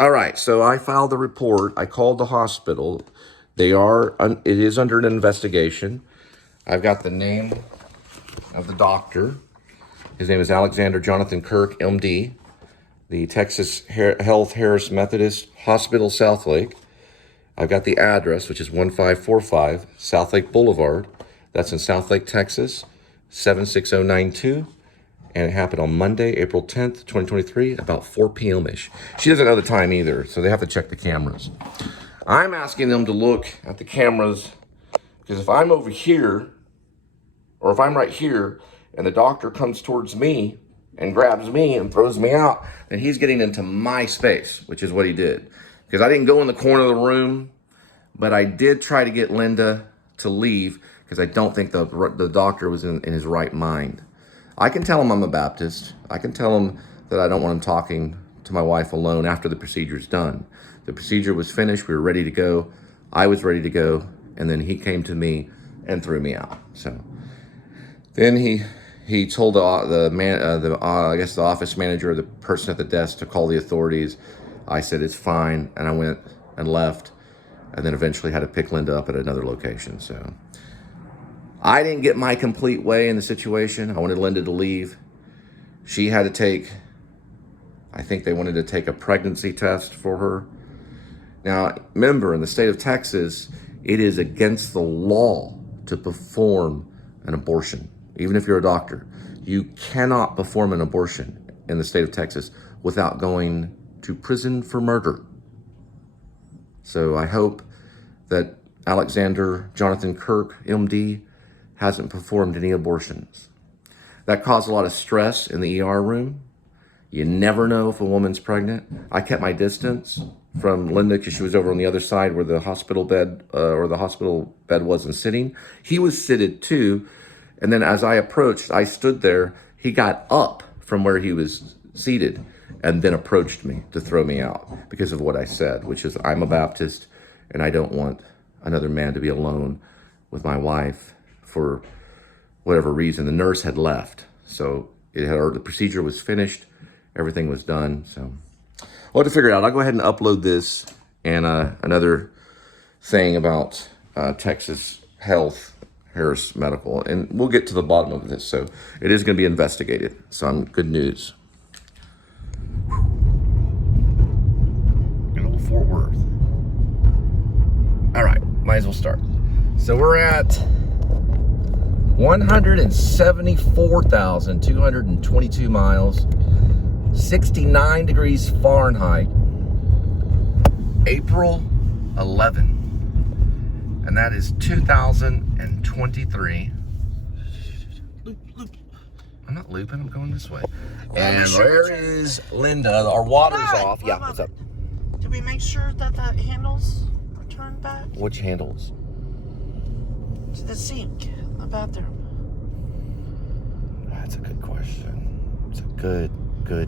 All right, so I filed the report. I called the hospital. It is under an investigation. I've got the name of the doctor. His name is Alexander Jonathan Kirk, MD, the Texas Health Harris Methodist Hospital, Southlake. I've got the address, which is 1545 Southlake Boulevard. That's in Southlake, Texas, 76092. And it happened on Monday, April 10th, 2023, about 4 p.m.-ish. She doesn't know the time either, so they have to check the cameras. I'm asking them to look at the cameras, because if I'm over here, or if I'm right here, and the doctor comes towards me and grabs me and throws me out, then he's getting into my space, which is what he did. Because I didn't go in the corner of the room, but I did try to get Linda to leave, because I don't think the doctor was in his right mind. I can tell him I'm a Baptist. I can tell him that I don't want him talking to my wife alone after the procedure is done. The procedure was finished. We were ready to go. I was ready to go. And then he came to me and threw me out. So then he told I guess the office manager or the person at the desk to call the authorities. I said, it's fine. And I went and left, and then eventually had to pick Linda up at another location. So I didn't get my complete way in the situation. I wanted Linda to leave. She had to take, I think they wanted to take a pregnancy test for her. Now, remember, in the state of Texas, it is against the law to perform an abortion. Even if you're a doctor, you cannot perform an abortion in the state of Texas without going to prison for murder. So I hope that Alexander Jonathan Kirk, MD, hasn't performed any abortions. That caused a lot of stress in the ER room. You never know if a woman's pregnant. I kept my distance from Linda because she was over on the other side where the hospital bed wasn't sitting. He was seated too. And then as I approached, I stood there. He got up from where he was seated and then approached me to throw me out because of what I said, which is I'm a Baptist and I don't want another man to be alone with my wife for whatever reason. The nurse had left, so the procedure was finished, everything was done. So we'll have to figure it out. I'll go ahead and upload this and another thing about Texas Health Harris Medical, and we'll get to the bottom of this. So it is going to be investigated. So good news. Good old Fort Worth. All right, might as well start. So we're at 174,222 miles, 69 degrees Fahrenheit, April 11, and that is 2023. Loop. I'm not looping, I'm going this way. And there is Linda. Our water's off. Yeah, what's up? Did we make sure that the handles are turned back? Which handles? To the sink, the bathroom. That's a good question. It's a good.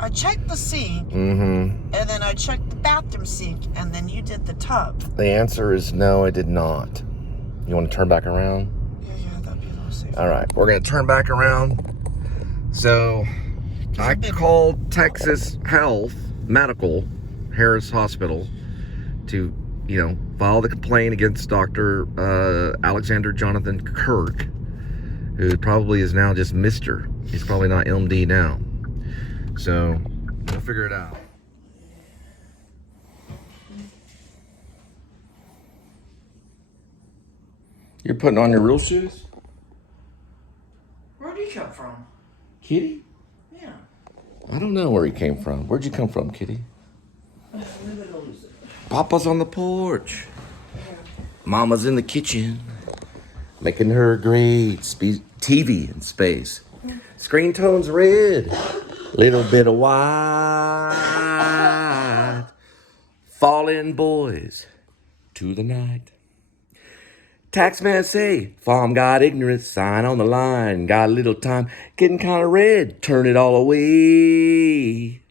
I checked the sink, and then I checked the bathroom sink, and then you did the tub. The answer is no, I did not. You want to turn back around? Yeah, that'd be a little safer. All right, we're going to turn back around. So I called Texas Health Medical, Harris Hospital, to, file the complaint against Dr. Alexander Jonathan Kirk, who probably is now just Mr. He's probably not MD now. So we'll figure it out. You're putting on your real shoes? Where'd you come from? Kitty? Yeah. I don't know where he came from. Where'd you come from, Kitty? Papa's on the porch. Mama's in the kitchen, making her great TV in space. Screen tone's red, little bit of white. Falling boys to the night. Taxman say, farm got ignorance, sign on the line. Got a little time, getting kind of red, turn it all away.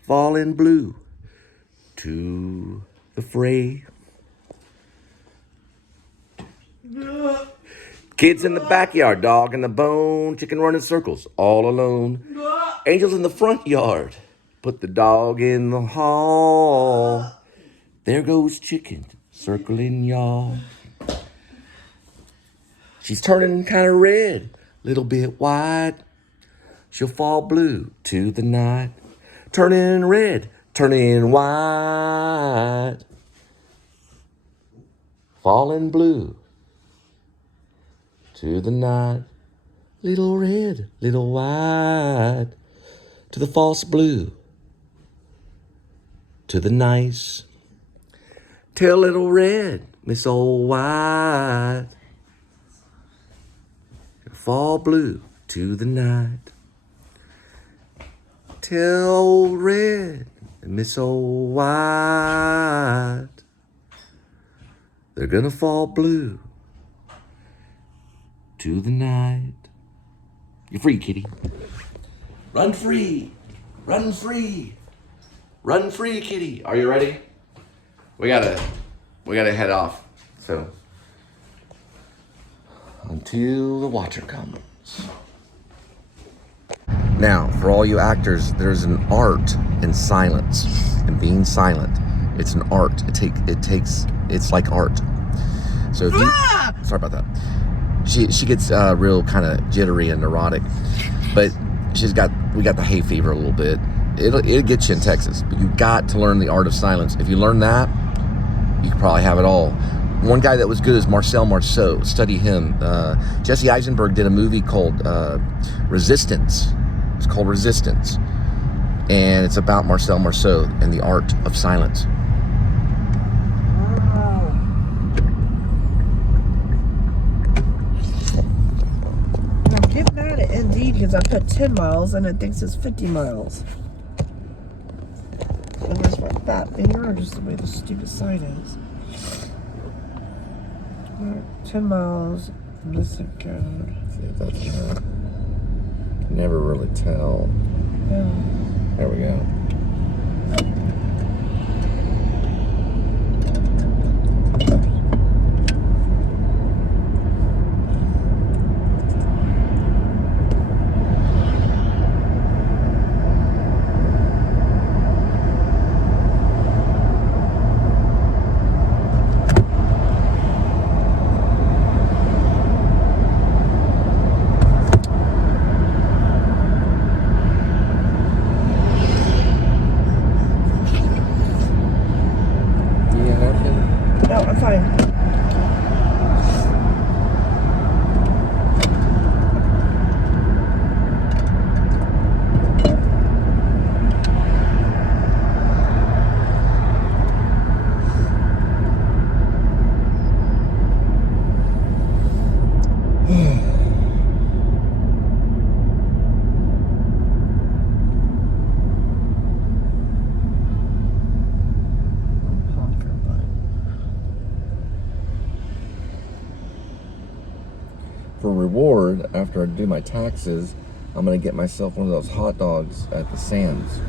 Falling blue to the fray. Kids in the backyard, dog in the bone, chicken running circles, all alone. Angels in the front yard, Put the dog in the hall. There goes chicken circling y'all. She's turning kind of red, little bit white. She'll fall blue to the night. Turning red, turning white. Falling blue to the night. Little red, little white. To the false blue. To the nice. Tell little red, Miss Old White. Fall blue to the night. Tell old red and Miss Old White. They're gonna fall blue to the night. You're free, kitty. Run free. Run free. Run free, kitty. Are you ready? We gotta head off. So until the watcher comes. Now, for all you actors, there's an art in silence and being silent. It's an art. It's like art. So if you, sorry about that. She gets real kind of jittery and neurotic, but we got the hay fever a little bit. It'll get you in Texas, but you got to learn the art of silence. If you learn that, you can probably have it all. One guy that was good is Marcel Marceau. Study him. Jesse Eisenberg did a movie called Resistance. It's called Resistance. And it's about Marcel Marceau and the art of silence. I'm getting mad at Indeed because I put 10 miles and it thinks it's 50 miles. And there's my fat finger or just the way the stupid sign is. 10 miles, missing code. See if that's right. Can never really tell. Yeah. There we go. No, I'm fine. For reward, after I do my taxes, I'm gonna get myself one of those hot dogs at the Sands.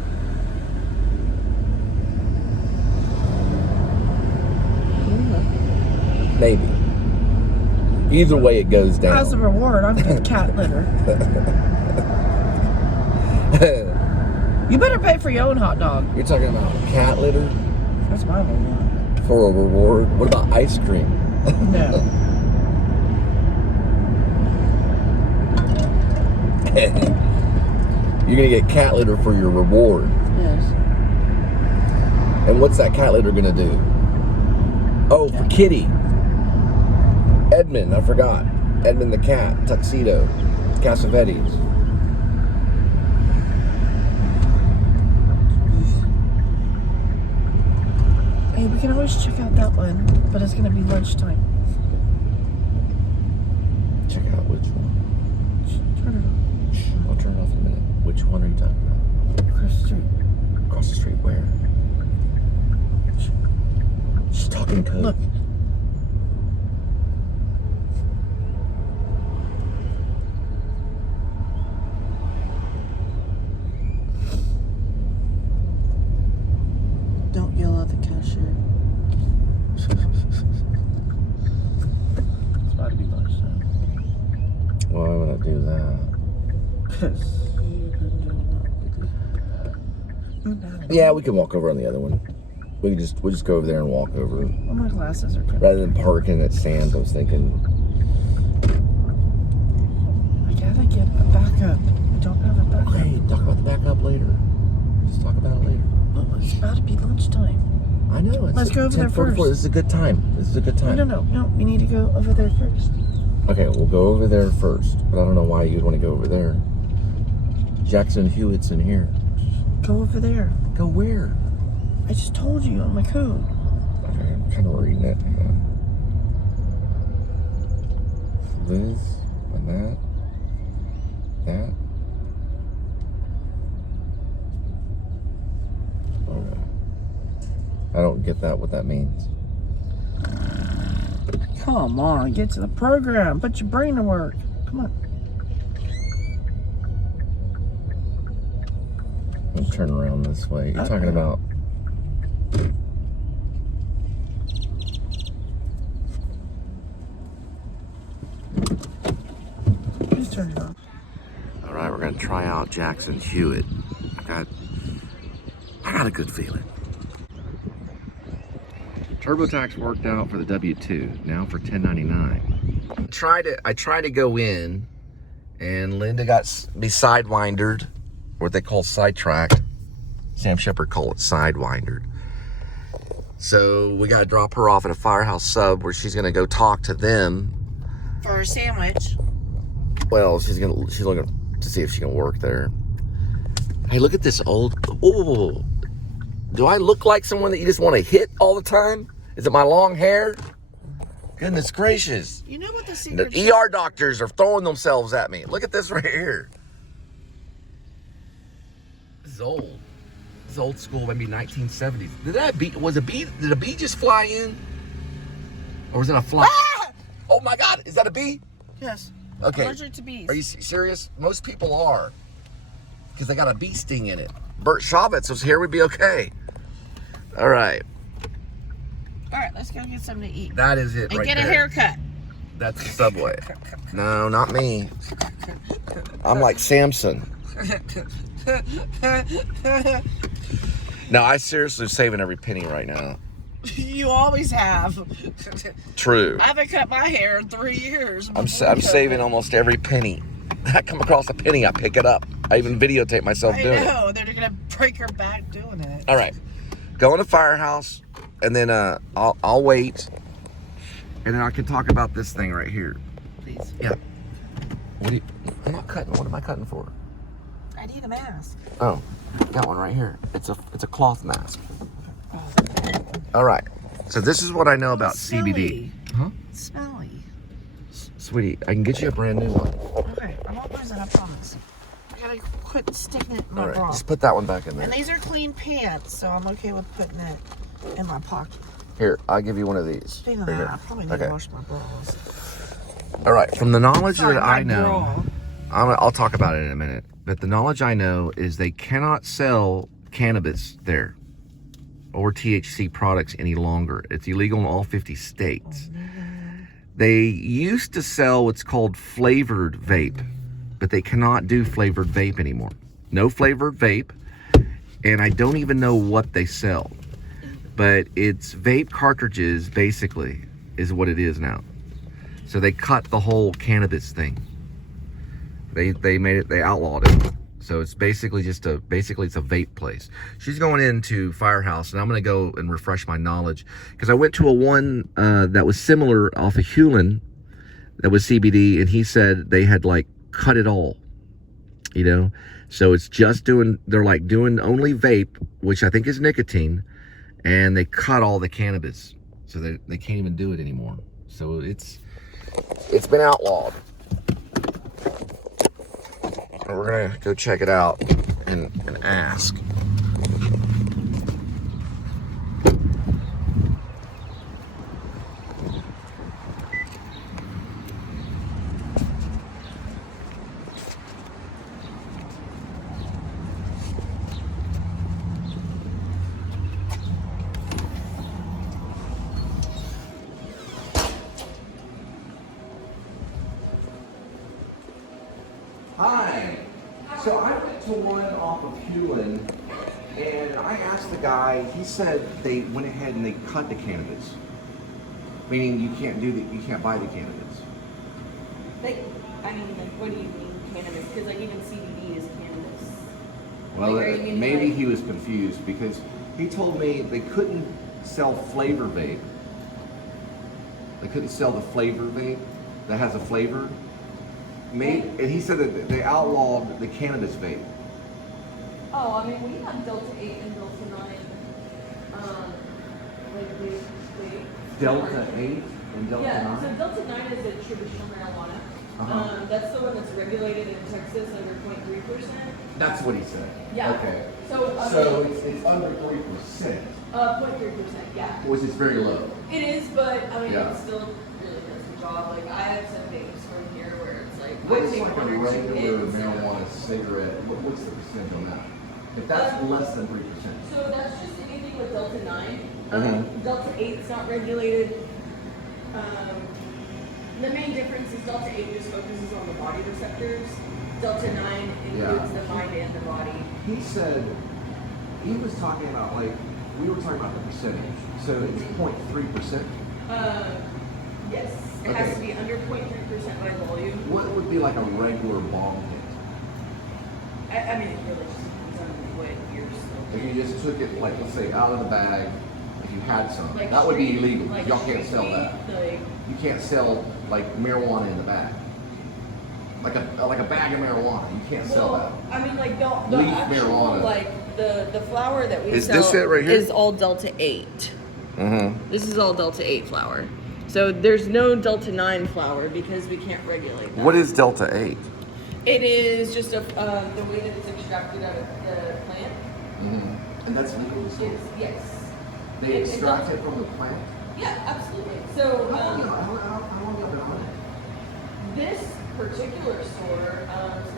Maybe. Either way it goes down. As a reward, I'm getting cat litter. You better pay for your own hot dog. You're talking about cat litter? That's my reward. For a reward? What about ice cream? No. You're gonna get cat litter for your reward. Yes. And what's that cat litter gonna do? Oh, for Kitty. Edmund, I forgot. Edmund the cat, Tuxedo, Cassavetes. Hey, we can always check out that one, but it's gonna be lunchtime. Check out which one. Turn it on. I'll turn it off in a minute. Which one are you talking about? Across the street. Across the street, where? She's talking code. Look. Don't yell at the cashier. It's about to be lunchtime. Why would I do that? Because you've been doing that. Yeah, we can walk over on the other one. We'll just go over there and walk over. Well, my glasses are good. Rather than parking at Sam's, I was thinking. I gotta get a backup. I don't have a backup. Okay, talk about the backup later. Just talk about it later. Oh, it's about to be lunchtime. I know. It's Let's go over there first. This is a good time. No. We need to go over there first. Okay, we'll go over there first. But I don't know why you'd want to go over there. Jackson Hewitt's in here. Go over there. Go where? I just told you on my code. Okay, I'm kind of reading it. Liz, and that. Okay. I don't get what that means. Come on, get to the program. Put your brain to work. Come on. Let's turn around this way. You're talking about. Just turn it off. All right, we're gonna try out Jackson Hewitt. I got a good feeling. TurboTax worked out for the W-2. Now for 1099. I tried to go in, and Linda got me sidewindered, what they call sidetracked. Sam Shepard called it sidewindered. So we got to drop her off at a Firehouse Sub where she's gonna go talk to them For a sandwich. Well, she's looking to see if she can work there. Hey, look at this old. Ooh, do I look like someone that you just want to hit all the time? Is it my long hair? Goodness gracious! You know what the secret? The ER doctors are throwing themselves at me. Look at this right here. This is old. This is old school, maybe 1970s. Did a bee just fly in? Or was it a fly? Ah! Oh my God, is that a bee? Yes. Okay. Allergic to bees. Are you serious? Most people are. Because they got a bee sting in it. Bert Shavitz was here, we'd be okay. All right. All right, let's go get something to eat. That is it and right get there. a haircut. That's the Subway. No, not me. I'm like Samson. No, I seriously am saving every penny right now. You always have. True. I haven't cut my hair in 3 years. I'm saving almost every penny. I come across a penny, I pick it up. I even videotape myself doing it. I know. They're going to break her back doing it. All right. Go in the firehouse, and then I'll wait, and then I can talk about this thing right here. Please. Yeah. I'm not cutting. What am I cutting for? I need a mask. Oh, got one right here. It's a cloth mask. All right. So this is what I know about CBD. Huh? It's smelly. Sweetie, I can get you a brand new one. Okay, I won't lose it, I promise. I gotta quit sticking it in my All right, bra. just put that one back in there. And these are clean pants, so I'm okay with putting it in my pocket. Here, I'll give you one of these. Speaking of Right that, here. I probably need to wash my bras. All right, from the knowledge Sorry, that I my know, bra. I'll talk about it in a minute, but the knowledge I know is they cannot sell cannabis there or THC products any longer. It's illegal in all 50 states. They used to sell what's called flavored vape, but they cannot do flavored vape anymore. No flavored vape, and I don't even know what they sell. But it's vape cartridges, basically, is what it is now. So they cut the whole cannabis thing. They made it, they outlawed it. So it's basically it's a vape place. She's going into Firehouse, and I'm gonna go and refresh my knowledge, because I went to a one that was similar off of Hewlin that was CBD, and he said they had like cut it all, you know? So it's just they're like doing only vape, which I think is nicotine, and they cut all the cannabis. So they can't even do it anymore. So it's been outlawed. We're gonna go check it out and ask. Hi. So I went to one off of Hewlin, And I asked the guy, he said they went ahead and they cut the candidates. Meaning you can't buy the candidates. Like, I mean, like, what do you mean cannabis? Because like even CBD is cannabis. Well, Like, are you meaning, maybe like- he was confused because he told me they couldn't sell flavor vape. They couldn't sell the flavor vape that has a flavor. And he said that they outlawed the cannabis vape. Oh, I mean, we have Delta 8 and Delta 9. Like they Delta 8 and Delta yeah, 9? so Delta 9 is a traditional marijuana. Uh-huh. That's the one that's regulated in Texas under 0.3%. That's what he said. Yeah. Okay. So, So it's under 3%, 0.3%, yeah. which is very low. It is, but I mean, Yeah. it still really does the job. Like, I have some vapes from here where it's like, What I is take like a 1 or 2 regular hits. marijuana cigarette? What's the percentage on that? If that's less than 3%. So that's just anything with Delta 9. Mhm. Delta 8 is not regulated. The main difference is Delta 8 just focuses on the body receptors. Delta 9 includes the mind and the body. He said, he was talking about like, we were talking about the percentage. So it's 0.3%. Yes, it has to be under 0.3% by volume. What would be like a regular bong hit? I mean, it really just depends on what you're If smoking. you just took it, like, let's say, out of the bag, if you had some, Like that would be street- illegal. like Y'all can't street sell weed, that. Like, You can't sell like marijuana in the bag. Like a bag of marijuana. You can't sell well, that. I mean, like the Leaf actual, marijuana. like the flower that we Is sell this it right here? is all Delta 8. Mm-hmm. This is all Delta 8 flower. So there's no Delta 9 flower because we can't regulate that. What is Delta 8? It is just the way that it's extracted out of the plant. Mm-hmm. And that's legal. Is yes. They extract it from the plant? Yeah, absolutely. So How long have you been on it? this particular store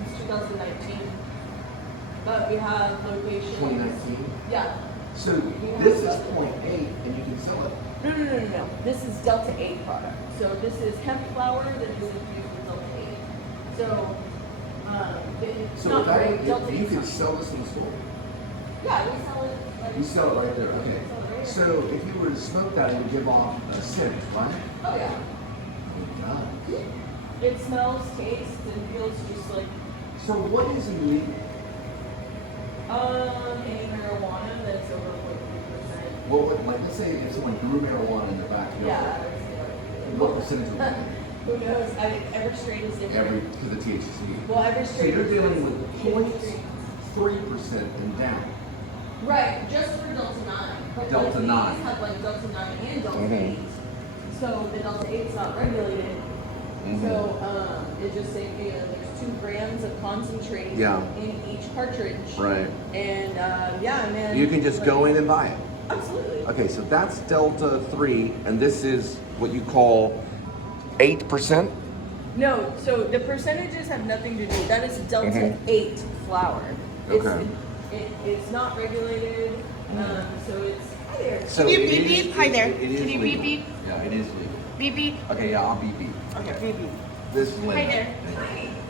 since 2019, but we have locations. 2019? Yeah. So this is 0.8 and you can sell it? No. This is Delta 8 product. So this is hemp flower that is infused with Delta 8. So it's So not if I, great. Delta you 8 can sell this in the store? Yeah, we sell it. Like, You sell it right there, okay. We sell it right here. So if you were to smoke that, it would give off a scent, right? Oh yeah. It does. It smells, tastes, and feels just like So what is illegal? any marijuana that's over 0.3%. Well, like let's say if someone grew marijuana in their backyard, Yeah, I would say what percentage would it Who knows? I mean, every strain is be? different. To the THC. Well, every So strain you're is dealing with different. 0.3% and down. Right, just for Delta 9. But Delta like, 9. These have like Delta 9 and Delta Mhm. 8. So the Delta 8 is not regulated. Mhm. So it just say, you know, there's 2 grams of concentrate Yeah. in each cartridge. Right. And yeah, man. You can just go in and buy it. Absolutely. Okay, so that's Delta 3, and this is what you call 8%? No, so the percentages have nothing to do. That is Delta Mhm. 8 flour. It's, Okay. it's not regulated, so it's hi there. So Can you it beep is- beep? Hi there. it is Can you beep legal. beep? Yeah, it is legal. Beep beep. Okay, yeah, I'll beep beep. Okay, beep beep. This is Linda. Hi there.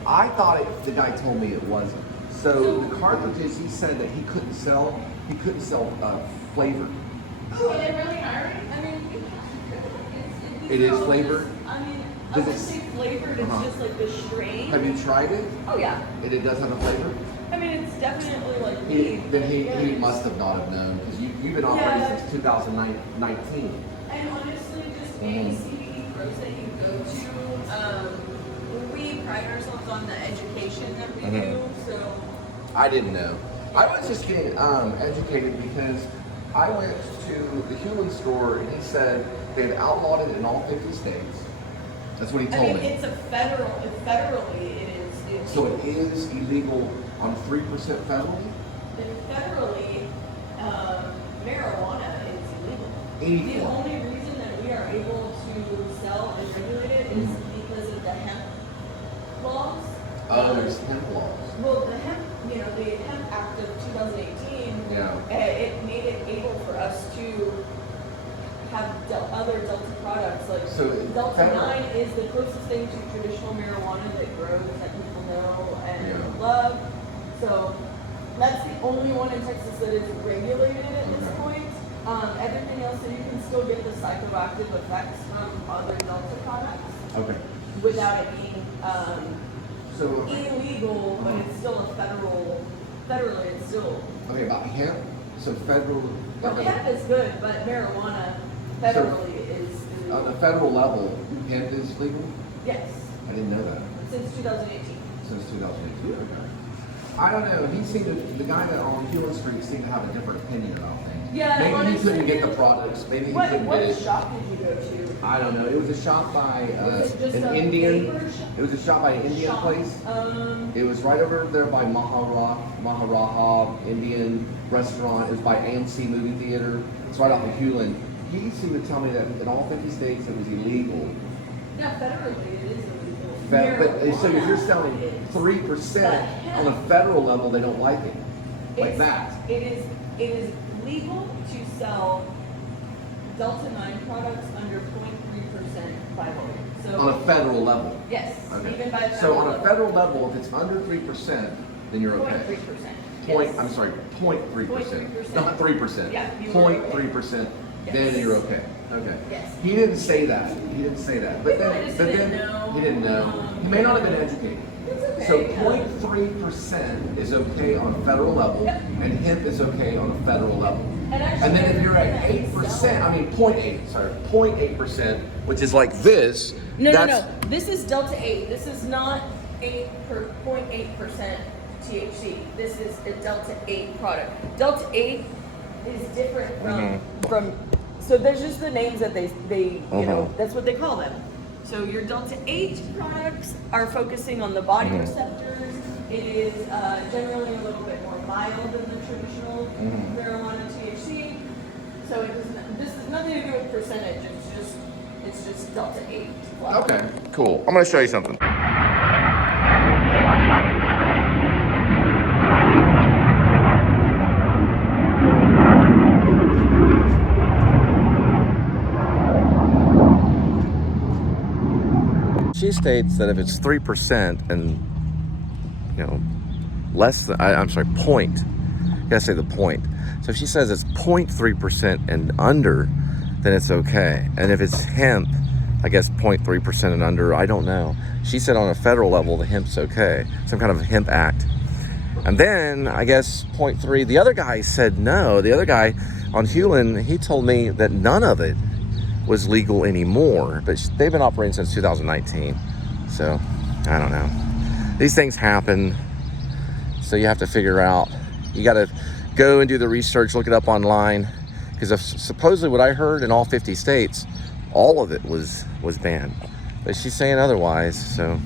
I thought the guy told me it wasn't. So the cartridges, he said that he couldn't sell flavored. Oh, are they really hiring? I mean, It is flavored? I mean, I Does would it- say flavored. It's Uh-huh. just like the strain. Have you tried it? Oh yeah. And it does have a flavor? I mean, it's definitely like weed. Then he Yeah, must have not have known because you've been operating Yeah. since 2019. And honestly, just any CBD pros that you go to, we pride ourselves on the education that we do. So I didn't know. I was just getting educated because I went to the human store and he said they had outlawed it in all 50 states. That's what he I told mean, me. it's a federally it is. So it is illegal on 3% federally? Federally, marijuana is illegal. Any The form. only reason that we are able to sell and regulate it is because of the hemp laws. Oh, there's hemp laws. Well, the hemp, the Hemp Act of 2018, Yeah. it made it able for us to have other Delta products. Like So Delta federal- 9 is the closest thing to traditional marijuana that grows that people know and Yeah. love. So that's the only one in Texas that is regulated at this point. Everything else, so you can still get the psychoactive effects from other Delta products Okay. without it being So, illegal, but it's still a federally it's still. okay, about hemp. So federal. Well, hemp is good, but marijuana federally is On the federal level, hemp is legal. yes, I didn't know that. since 2018. Since 2018. Okay. I don't know. He seemed to, the guy that on Hewlett Street seemed to have a different opinion about things. Yeah, Maybe honestly, he couldn't get the products. Maybe he What couldn't get it. shop did you go to? I don't know. It was a shop by Was it just an a Indian. paper shop? It was a shop by an Indian Shop? place. It was right over there by Maharaja Indian restaurant. It was by AMC movie theater. It's right off of Hewlett. He seemed to tell me that in all 50 states it was illegal. No, federally it is illegal. But so if you're Marijuana selling is. 3% on a federal level, they don't like it. Like that. It is legal to sell Delta 9 products under 0.3% by volume. So On a federal level. yes, Okay. even by the So on a level. federal level, if it's under 3%, then you're okay. 0.3%. I'm sorry, 0.3%. 0.3%. Not 3%. Yeah, you were okay. 0.3%, Yes. then you're okay. Okay. Yes. He didn't say that. He didn't say that. But He probably then, just but didn't then know. he didn't know. He may not have been educated. It's okay. So yeah. 0.3% is okay on a federal level, Yep. and hemp is okay on a federal level. And actually, And then if you're at everything that we 8%, sell- I mean 0.8%, which is like this. No. that's, This is Delta 8. This is not 0.8% THC. This is a Delta 8 product. Delta 8 is different from. So there's just the names that they you know, that's what they call them. So your Delta 8 products are focusing on the body receptors. It is generally a little bit more mild than the traditional marijuana THC. So it doesn't. This has nothing to do with percentage. It's just Delta 8. Wow. Okay, cool. I'm gonna show you something. She states that if it's 3% and, you know, less than, I'm sorry, point. You gotta say the point. So if she says it's 0.3% and under, then it's okay. And if it's hemp, I guess 0.3% and under, I don't know. She said on a federal level, the hemp's okay. Some kind of hemp act. And then I guess 0.3, the other guy said no. The other guy on Hewlett, he told me that none of it was legal anymore, but they've been operating since 2019. So I don't know. These things happen. So you have to figure out, you got to go and do the research, look it up online. Because supposedly what I heard in all 50 states, all of it was banned. But she's saying otherwise, so